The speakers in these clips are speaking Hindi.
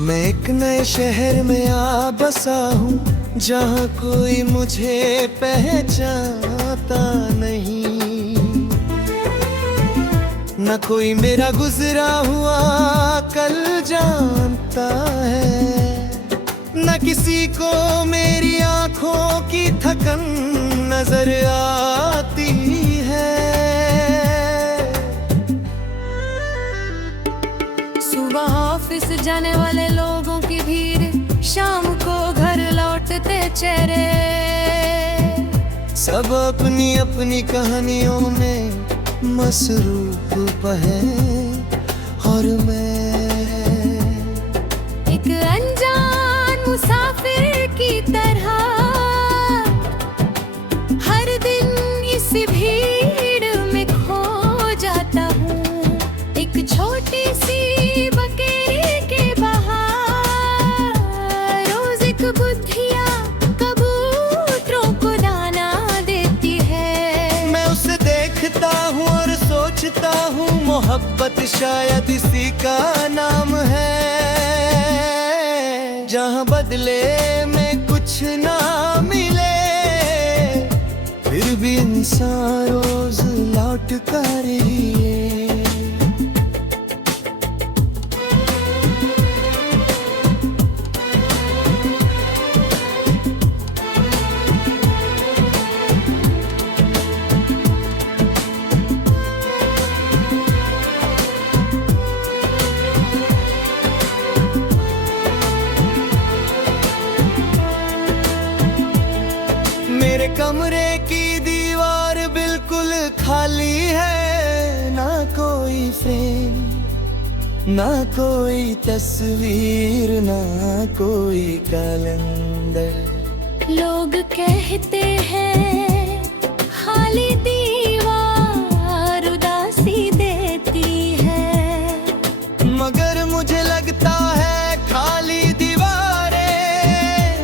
मैं एक नए शहर में आ बसा हूँ, जहाँ कोई मुझे पहचानता नहीं। न कोई मेरा गुजरा हुआ कल जानता है, न किसी को मेरी आंखों की थकन नजर आती है। सुबह ऑफिस जाने वाले लोगों की भीड़, शाम को घर लौटते चेहरे, सब अपनी अपनी कहानियों में मसरूफ है। और मैं एक अनजान मुसाफिर की तरह हर दिन इस भीड़ में खो जाता हूँ। एक छोटी सी बकेरी के बाहर रोज एक बुद्धिया कबूतरों को दाना देती है। मैं उसे देखता हूँ और सोचता हूँ, मोहब्बत शायद इसी का नाम है। जहाँ बदले में कुछ ना मिले, फिर भी इंसान रोज लौट कर ही मेरे कमरे की दीवार बिल्कुल खाली है। ना कोई फ्रेम, ना कोई तस्वीर, ना कोई कैलेंडर। लोग कहते हैं खाली दीवार उदासी देती है, मगर मुझे लगता है खाली दीवारें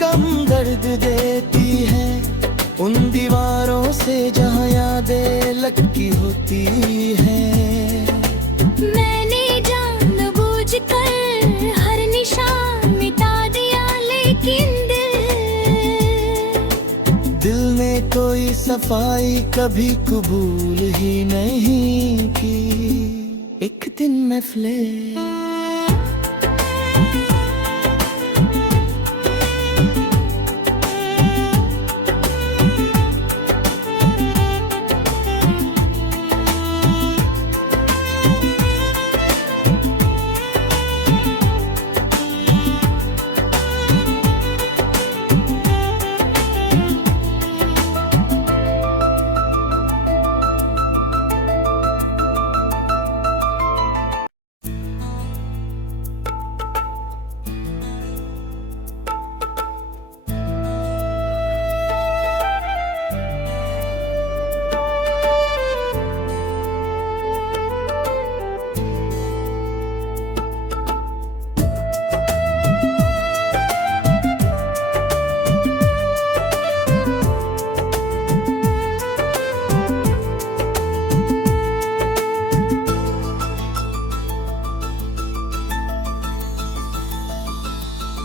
कम दर्द देती है। उन दीवारों से जहाँ यादें लटकी होती हैं। मैंने जानबूझकर हर निशान मिटा दिया, लेकिन दिल ने कोई सफाई कभी कबूल ही नहीं की। एक दिन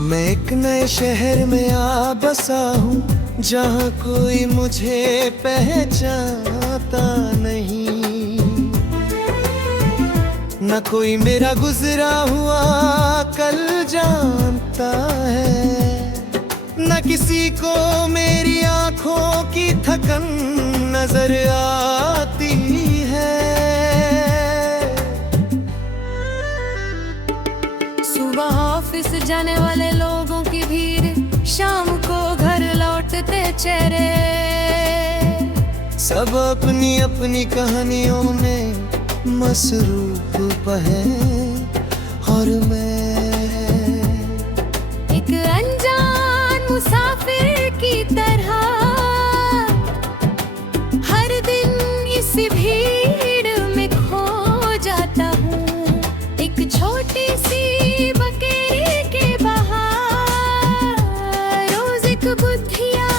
मैं एक नए शहर में आ बसा हूँ, जहाँ कोई मुझे पहचानता नहीं। न कोई मेरा गुजरा हुआ कल जानता है, न किसी को मेरी आंखों की थकन नजर आती है। सुबह ऑफिस जाने वाले लोगों की भीड़, शाम को घर लौटते चेहरे, सब अपनी अपनी कहानियों में मसरूफ है। और मैं एक अनजान मुसाफिर की तरह हर दिन इस भीड़ में खो जाता हूँ। एक छोटी सी बकेरी के बाहर रोज एक बुद्धिया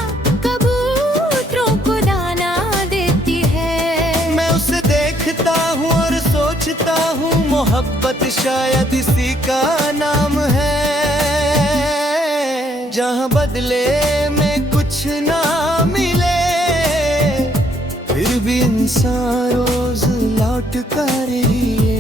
कबूतरों को दाना देती है। मैं उसे देखता हूँ और सोच सोचता हूँ मोहब्बत शायद इसी का नाम है, जहाँ बदले में कुछ ना मिले फिर भी इंसान रोज लौट कर ये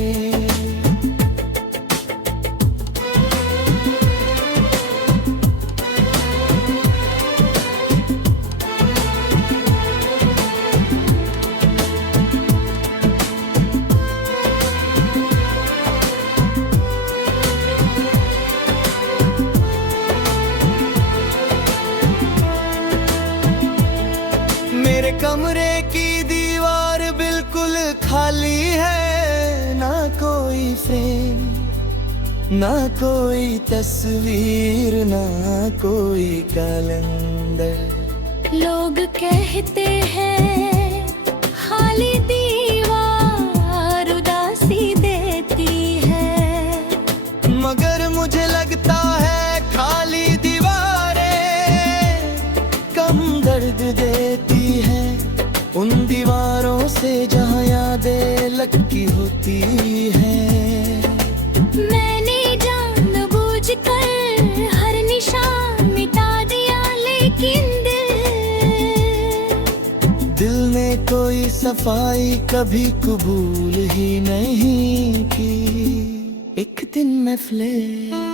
मेरे कमरे की दीवार बिल्कुल खाली है, ना कोई फ्रेम, ना कोई तस्वीर, ना कोई कैलेंडर। लोग कहते हैं खाली दीवार उदासी देती है, मगर मुझे लगता है खाली दीवारें कम दर्द देती है उन दीवारों से जहाँ यादें लटकी होती है। मैंने जानबूझकर हर निशान मिटा दिया, लेकिन दिल ने कोई सफाई कभी कबूल ही नहीं की। एक दिन महफ़िलें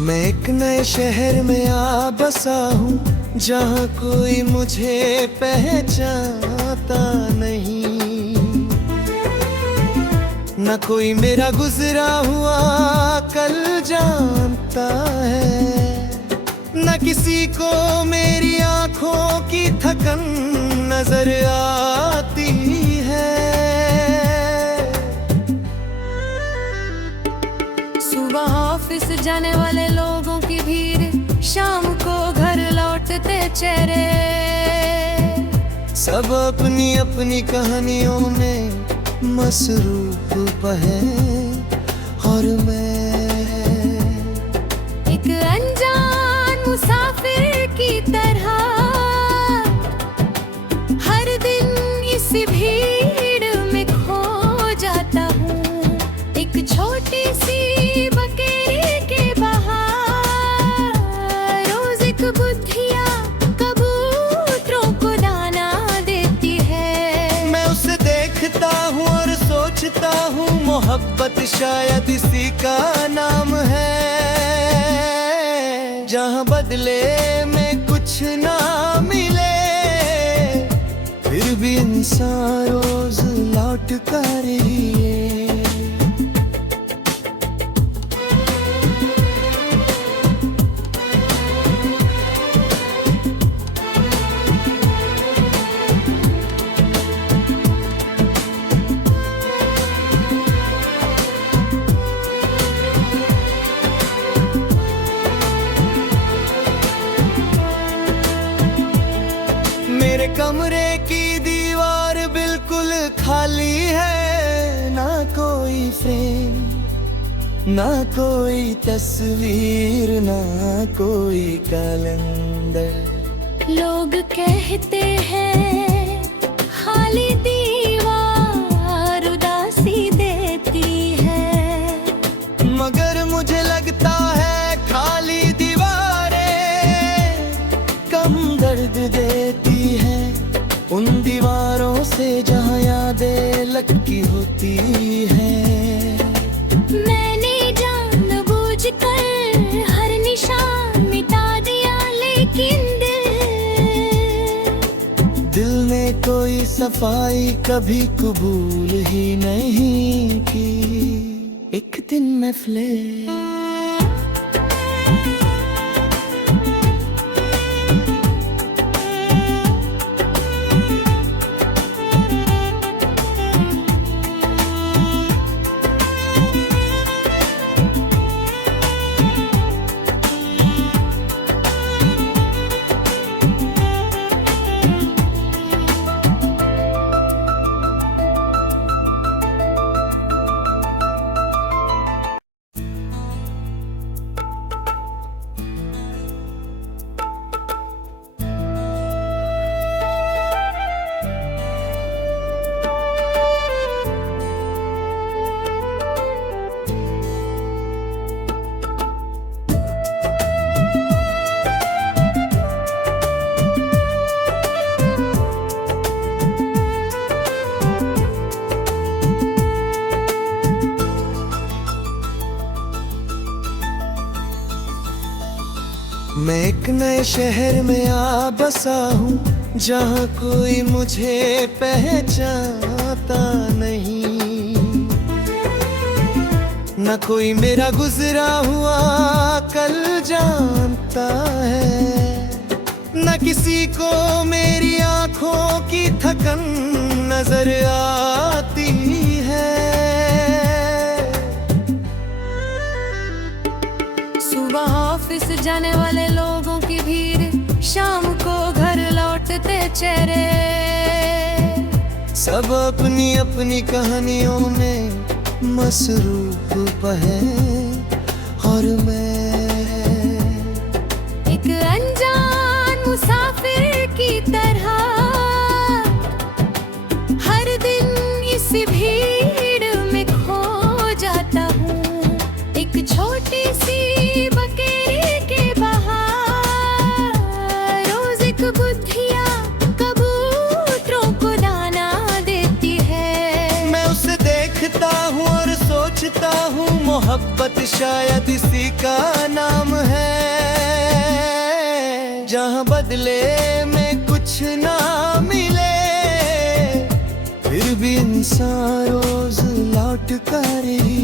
मैं एक नए शहर में आ बसा हूँ, जहाँ कोई मुझे पहचानता नहीं, न कोई मेरा गुजरा हुआ कल जानता है, न किसी को मेरी आंखों की थकन नजर आती है। सुबह ऑफिस जाने वाले लोगों की भीड़, शाम को घर लौटते चेहरे, सब अपनी अपनी कहानियों में मसरूफ है, और मैं एक अनजान मुसाफिर की तरह हर दिन इस भीड़ में खो जाता हूँ। एक छोटी सी बकेरी के बाहर रोज एक बुद्धिया कबूतरों को दाना देती है। मैं उसे देखता हूँ और सोचता हूँ मोहब्बत शायद इसी का नाम है, जहाँ बदले में कुछ ना मिले फिर भी इंसान रोज लौट कर ये मेरे कमरे की दीवार बिल्कुल खाली है, ना कोई फ्रेम, ना कोई तस्वीर, ना कोई कैलेंडर। लोग कहते हैं खाली दीवार उदासी देती है, मगर मुझे लगता है खाली दीवारें कम दर्द देती है उन दीवारों से जहाँ याद यादें लटकी होती हैं। मैंने जानबूझकर हर निशान मिटा दिया, लेकिन दिल ने कोई सफाई कभी कबूल ही नहीं की। एक दिन महफ़िलें मैं एक नए शहर में आ बसा हूँ, जहाँ कोई मुझे पहचानता नहीं। न कोई मेरा गुजरा हुआ कल जानता है, न किसी को मेरी आंखों की थकन नजर आती है। सुबह ऑफिस जाने वाले लोगों की भीड़, शाम को घर लौटते चेहरे, सब अपनी अपनी कहानियों में मसरूफ है। और मैं एक अनजान मुसाफिर की तरह हर दिन इस भीड़ में खो जाता हूँ। एक छोटी सी बकेरी के बाहर रोज एक बुद्धिया कबूतरों को दाना देती है। मैं उसे देखता हूँ और सोचता हूँ, मोहब्बत शायद इसी का नाम है। जहाँ बदले में कुछ ना मिले, फिर भी इंसान रोज लौट कर ही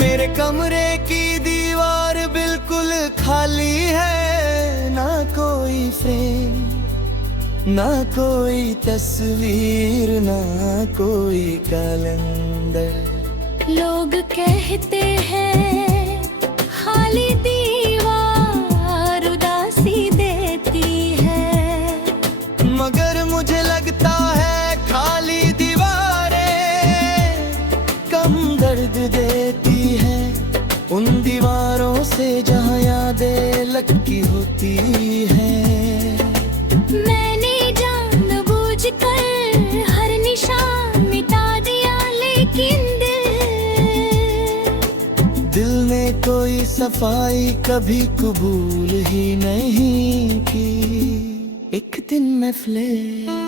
मेरे कमरे की दीवार बिल्कुल खाली है। ना कोई फ्रेम, ना कोई तस्वीर, ना कोई कैलेंडर। लोग कहते हैं खाली दीवार उदासी देती है, मगर मुझे लगता है खाली दीवारें कम दर्द देती है। उन दीवारों से जहाँ यादें लटकी होती हैं। मैंने जानबूझकर हर निशान मिटा दिया, लेकिन दिल ने कोई सफाई कभी कबूल ही नहीं की। एक दिन महफ़िलें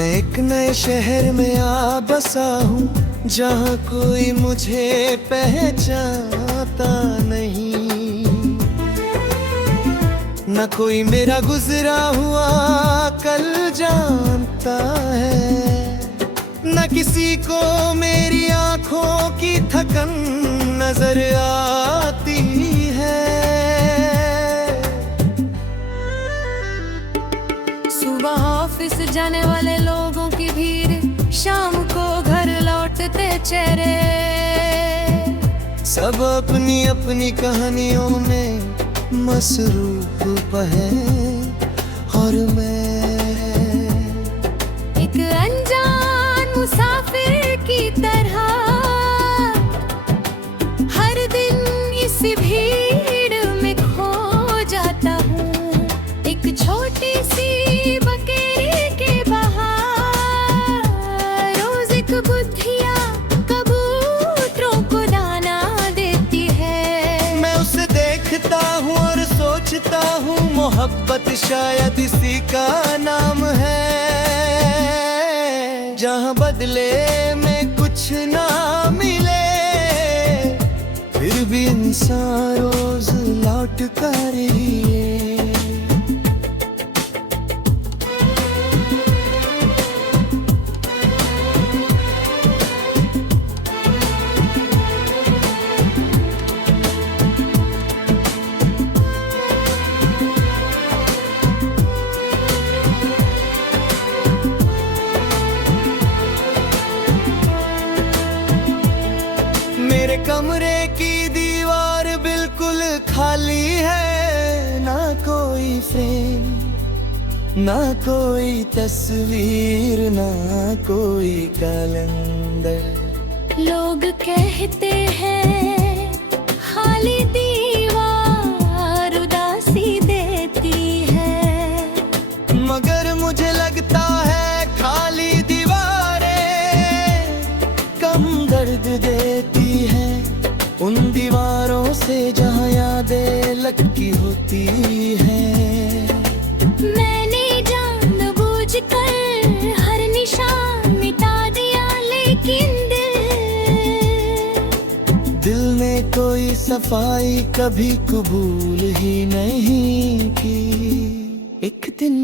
मैं एक नए शहर में आ बसा हूँ, जहाँ कोई मुझे पहचानता नहीं। न कोई मेरा गुजरा हुआ कल जानता है, न किसी को मेरी आंखों की थकन नजर आती है। सुबह ऑफिस जाने वाले लोगों की भीड़, शाम को घर लौटते चेहरे, सब अपनी अपनी कहानियों में मसरूफ है। और मैं एक अनजान मुसाफिर की तरह हर दिन इस भीड़ में खो जाता हूँ। एक छोटी सी बकेरी के बाहर रोज एक बुद्धिया कबूतरों को दाना देती है। मैं उसे देखता हूँ और सोचता हूँ, मोहब्बत शायद इसी का नाम है। जहाँ बदले में कुछ ना मिले, फिर भी इंसान रोज लौट कर ही मेरे कमरे की दीवार बिल्कुल खाली है, ना कोई फ्रेम, ना कोई तस्वीर, ना कोई कैलेंडर। लोग कहते हैं खाली दीवार उदासी देती है, मगर मुझे लगता है खाली दीवारें कम दर्द देती है। उन दीवारों से जहाँ यादें लटकी होती हैं। मैंने जानबूझकर हर निशान मिटा दिया, लेकिन दिल ने कोई सफाई कभी कबूल ही नहीं की। एक दिन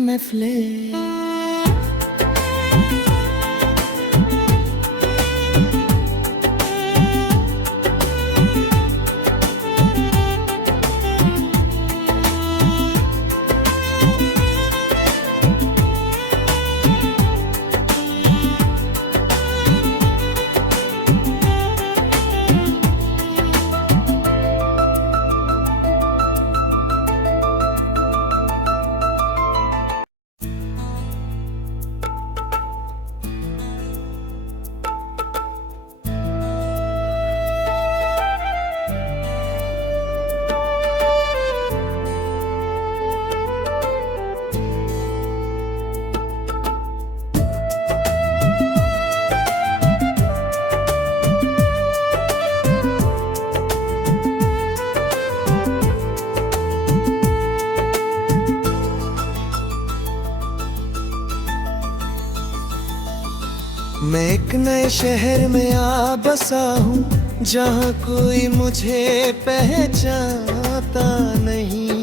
मैं एक नए शहर में आ बसा हूँ, जहाँ कोई मुझे पहचानता नहीं।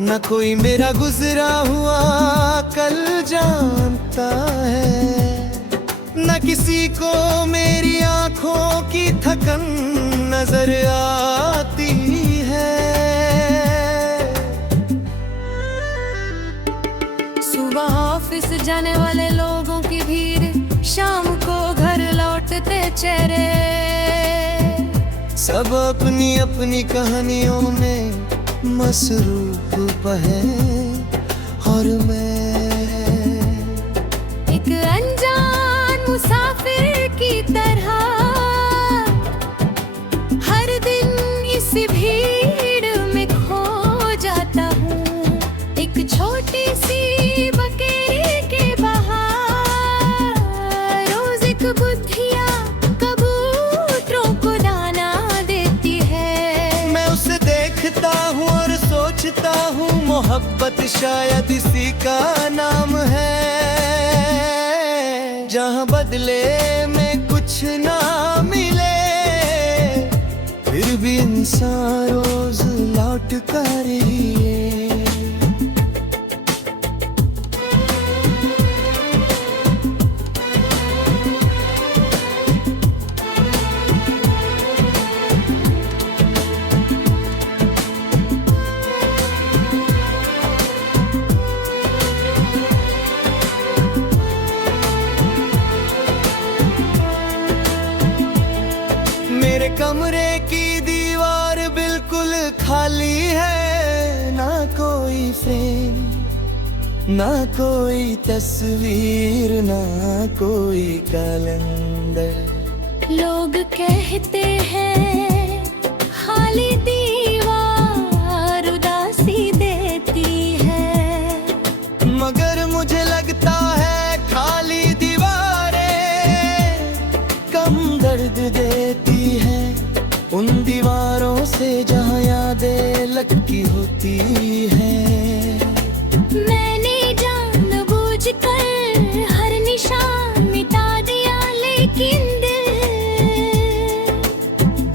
न कोई मेरा गुजरा हुआ कल जानता है, न किसी को मेरी आंखों की थकन नजर आती है। सुबह ऑफिस जाने वाले लोगों की भीड़, शाम को घर लौटते चेहरे, सब अपनी अपनी कहानियों में मसरूफ है। और मैं एक अनजान मुसाफिर की तरह हर दिन इस भीड़ में खो जाता हूँ। एक छोटी सी बकेरी के बाहर रोज एक बुद्धिया कबूतरों को दाना देती है। मैं उसे देखता हूँ और सोचता हूँ, मोहब्बत मोहब्बत शायद इसी का नाम है, जहाँ बदले में कुछ ना मिले, फिर भी इंसान रोज लौट कर ही है। मेरे कमरे की दीवार बिल्कुल खाली है, ना कोई फ्रेम, ना कोई तस्वीर, ना कोई कैलेंडर। लोग कहते हैं खाली दीवार उदासी देती है, मगर मुझे लगता है खाली दीवारें कम दर्द देती है उन दीवारों से जहाँ यादें लटकी होती हैं। मैंने जानबूझकर हर निशान मिटा दिया, लेकिन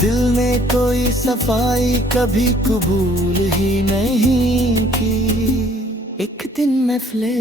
दिल ने कोई सफाई कभी कबूल ही नहीं की। एक दिन मैं फ्ले